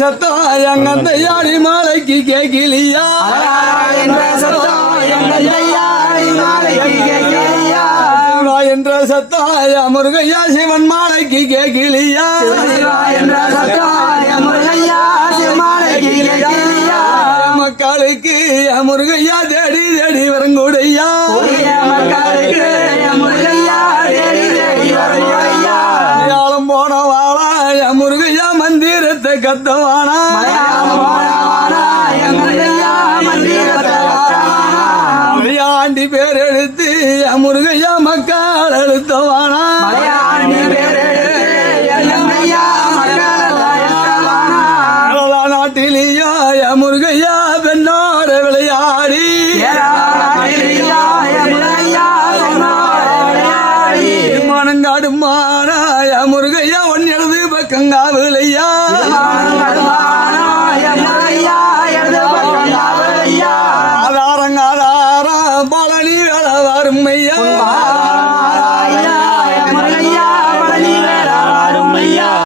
சத்தம் எங்க யாழி மாலைக்கு கேட்கலியா என்ற சத்தம் என்ற சத்தம் முருகையா சிவன் மாலைக்கு கேட்கலியா என்ற சத்தம் மக்களுக்கு முருகையா தேடி தேடி வரங்கூடையா மலையாளம் போன வாழா முருகையா மந்திரத்தை கத்தவானா மலையாண்டி பேர் எடுத்து முருகையா மக்கள் எழுத்தவானா நாட்டிலேயோ முருகையா பெண்ணோட விளையாடி மனங்காடுமானா முருகையா ஒன் எழுது பக்கங்காவிலையா